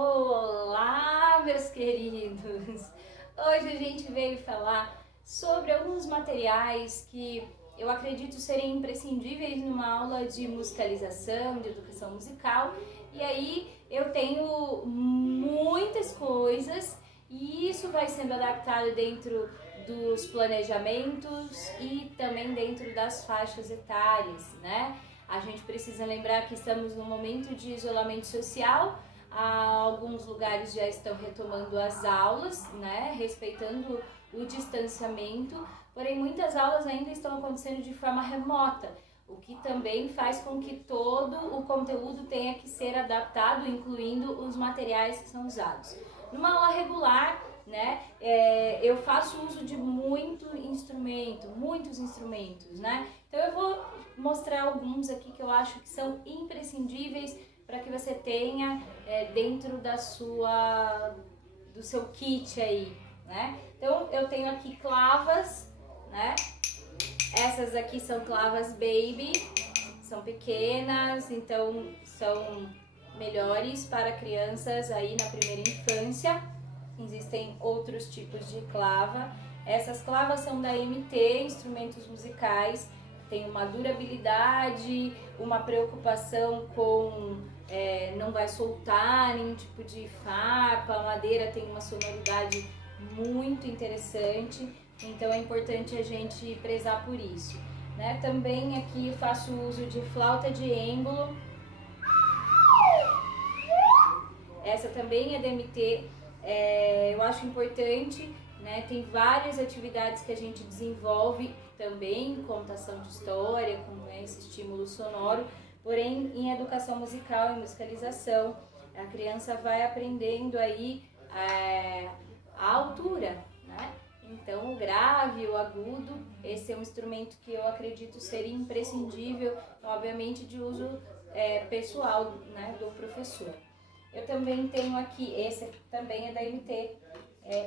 Olá, meus queridos! Hoje a gente veio falar sobre alguns materiais que eu acredito serem imprescindíveis numa aula de musicalização, de educação musical. E aí eu tenho muitas coisas e isso vai sendo adaptado dentro dos planejamentos e também dentro das faixas etárias, né? A gente precisa lembrar que estamos num momento de isolamento social. Alguns lugares já estão retomando as aulas, né, respeitando o distanciamento, porém muitas aulas ainda estão acontecendo de forma remota, o que também faz com que todo o conteúdo tenha que ser adaptado, incluindo os materiais que são usados. Numa aula regular, né, eu faço uso de muitos instrumentos, né? Então eu vou mostrar alguns aqui que eu acho que são imprescindíveis para que você tenha dentro do seu kit aí, né? Então eu tenho aqui clavas, né? Essas aqui são clavas baby, são pequenas, então são melhores para crianças aí na primeira infância. Existem outros tipos de clava. Essas clavas são da MT, Instrumentos Musicais. Tem uma durabilidade, uma preocupação com não vai soltar nenhum tipo de farpa. A madeira tem uma sonoridade muito interessante, então é importante a gente prezar por isso, né? Também aqui eu faço uso de flauta de êmbolo. Essa também é DMT, eu acho importante, né? Tem várias atividades que a gente desenvolve também, contação de história, com esse estímulo sonoro, porém em educação musical e musicalização, a criança vai aprendendo aí a altura, né? Então o grave, o agudo, esse é um instrumento que eu acredito ser imprescindível, obviamente de uso pessoal, né, do professor. Eu também tenho aqui, esse também é da MT,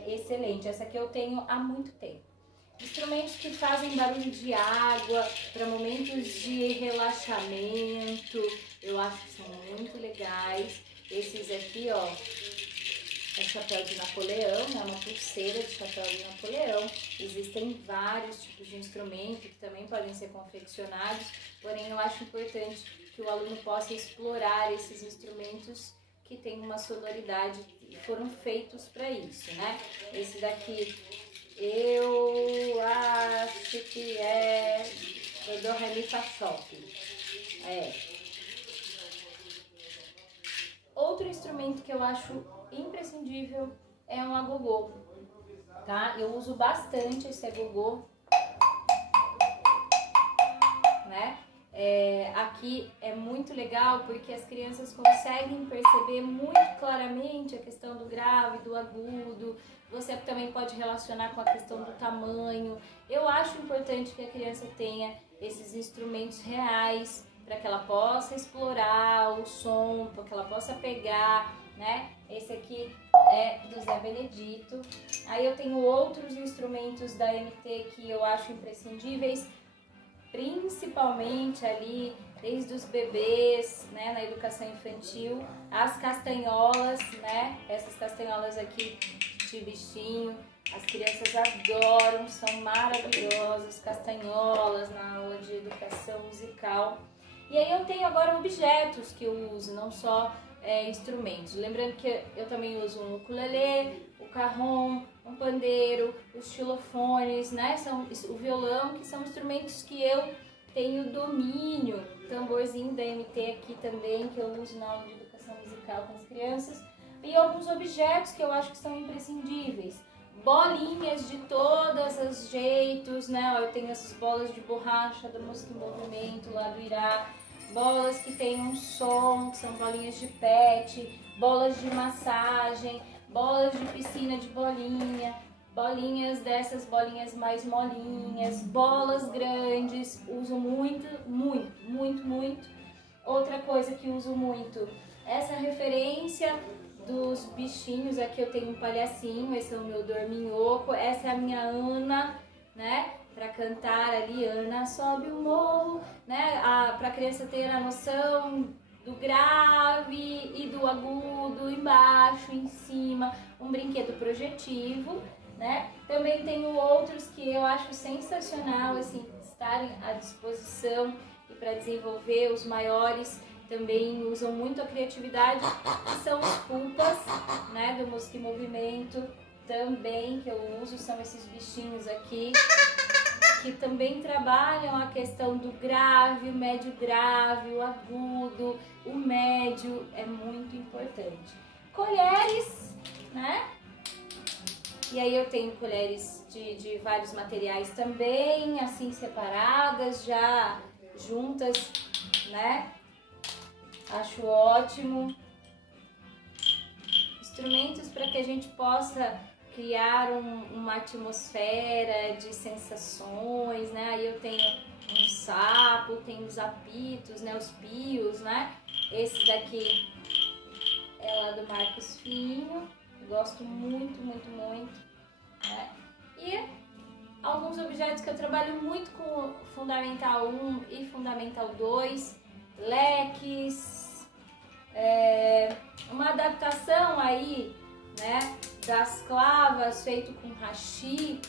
excelente, essa aqui eu tenho há muito tempo. Instrumentos que fazem barulho de água, para momentos de relaxamento, eu acho que são muito legais. Esses aqui, ó, é chapéu de Napoleão, né? Uma pulseira de chapéu de Napoleão. Existem vários tipos de instrumento que também podem ser confeccionados, porém eu acho importante que o aluno possa explorar esses instrumentos que têm uma sonoridade e foram feitos para isso, né? Esse daqui eu acho que é do Ré Mi Fá Sol. Outro instrumento que eu acho imprescindível é um agogô, tá? Eu uso bastante esse agogô, né? Aqui é muito legal porque as crianças conseguem perceber muito claramente a questão do grave, do agudo. Você também pode relacionar com a questão do tamanho. Eu acho importante que a criança tenha esses instrumentos reais para que ela possa explorar o som, para que ela possa pegar, né? Esse aqui é do Zé Benedito. Aí eu tenho outros instrumentos da MT que eu acho imprescindíveis, principalmente ali desde os bebês, né, na educação infantil, as castanholas, né? Essas castanholas aqui de bichinho, as crianças adoram, são maravilhosas, castanholas na aula de educação musical. E aí eu tenho agora objetos que eu uso, não só instrumentos. Lembrando que eu também uso um ukulele, o cajón, um pandeiro, os xilofones, né? O violão, que são instrumentos que eu tenho domínio. Tamborzinho da MT aqui também, que eu uso na aula de educação musical com as crianças. E alguns objetos que eu acho que são imprescindíveis. Bolinhas de todos os jeitos, né? Eu tenho essas bolas de borracha da Música em Movimento lá do Irá. Bolas que tem um som, que são bolinhas de pet, bolas de massagem, bolas de piscina de bolinha, bolinhas dessas bolinhas mais molinhas, bolas grandes, uso muito. Outra coisa que uso muito, essa referência dos bichinhos, aqui eu tenho um palhacinho, esse é o meu dorminhoco, essa é a minha Ana, né? Para cantar ali, Ana sobe o morro, né? Para a criança ter a noção do grave e do agudo, agudo, embaixo, em cima, um brinquedo projetivo, né? Também tenho outros que eu acho sensacional, assim, estarem à disposição e para desenvolver. Os maiores também usam muito a criatividade, que são os pulpas, né, do Música em Movimento, também que eu uso, são esses bichinhos aqui, que também trabalham a questão do grave, o médio grave, o agudo, o médio, é muito importante. Colheres, né? E aí eu tenho colheres de vários materiais também, assim separadas, já juntas, né? Acho ótimo. Instrumentos para que a gente possa criar uma atmosfera de sensações, né? Aí eu tenho um sapo, tenho os apitos, né? Os pios, né? Esse daqui é lá do Marcos Finho, gosto muito, muito, muito, né? E alguns objetos que eu trabalho muito com Fundamental 1 e Fundamental 2, leques, uma adaptação aí, né, das clavas feito com hashi,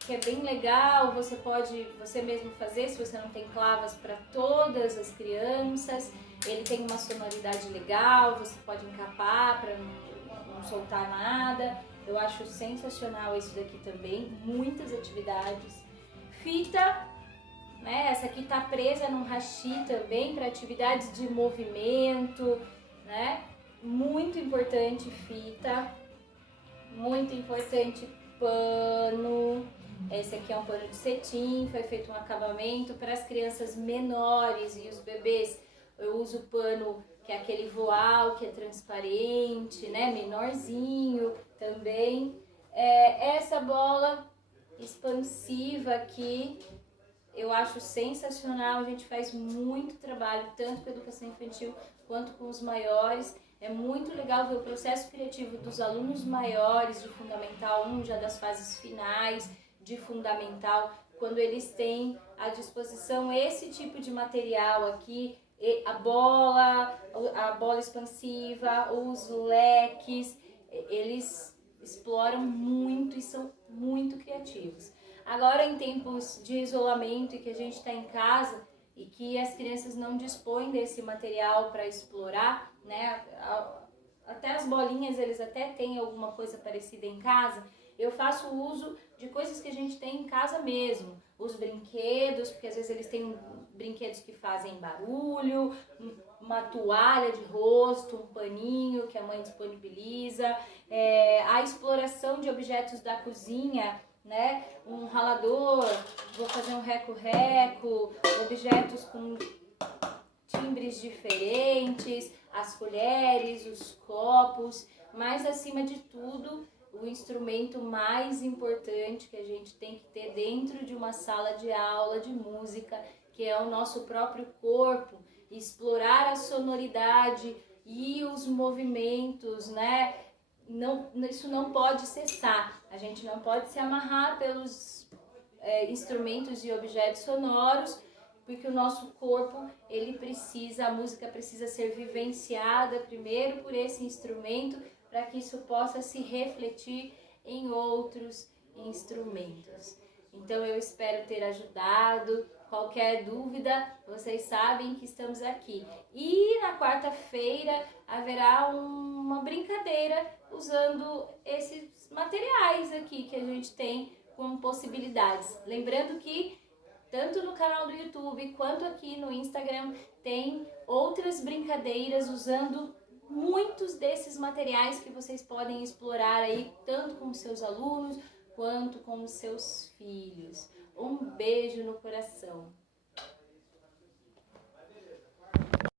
que é bem legal. Você pode você mesmo fazer se você não tem clavas, para todas as crianças. Ele tem uma sonoridade legal, você pode encapar para não soltar nada. Eu acho sensacional isso daqui também, muitas atividades. Fita, né? Essa aqui tá presa num hashi também para atividades de movimento, né? Muito importante fita, muito importante pano. Esse aqui é um pano de cetim, foi feito um acabamento para as crianças menores e os bebês. Eu uso pano que é aquele voal, que é transparente, né? Menorzinho também. Essa bola expansiva aqui, eu acho sensacional. A gente faz muito trabalho, tanto com a educação infantil quanto com os maiores. É muito legal ver o processo criativo dos alunos maiores de Fundamental 1, já das fases finais de Fundamental, quando eles têm à disposição esse tipo de material aqui, a bola expansiva, os leques, eles exploram muito e são muito criativos. Agora, em tempos de isolamento e que a gente está em casa e que as crianças não dispõem desse material para explorar, né? Até as bolinhas eles até têm alguma coisa parecida em casa. Eu faço uso de coisas que a gente tem em casa mesmo. Os brinquedos, porque às vezes eles têm brinquedos que fazem barulho, uma toalha de rosto, um paninho que a mãe disponibiliza, a exploração de objetos da cozinha, né? Um ralador, vou fazer um reco-reco, objetos com timbres diferentes, as colheres, os copos, mas acima de tudo, o instrumento mais importante que a gente tem que ter dentro de uma sala de aula de música, que é o nosso próprio corpo, explorar a sonoridade e os movimentos, né? Isso não pode cessar, a gente não pode se amarrar pelos instrumentos e objetos sonoros, porque o nosso corpo, a música precisa ser vivenciada primeiro por esse instrumento, para que isso possa se refletir em outros instrumentos. Então eu espero ter ajudado. Qualquer dúvida, vocês sabem que estamos aqui. E na quarta-feira haverá uma brincadeira usando esses materiais aqui que a gente tem como possibilidades. Lembrando que tanto no canal do YouTube quanto aqui no Instagram tem outras brincadeiras usando muitos desses materiais que vocês podem explorar aí, tanto com seus alunos quanto com os seus filhos. Um beijo no coração.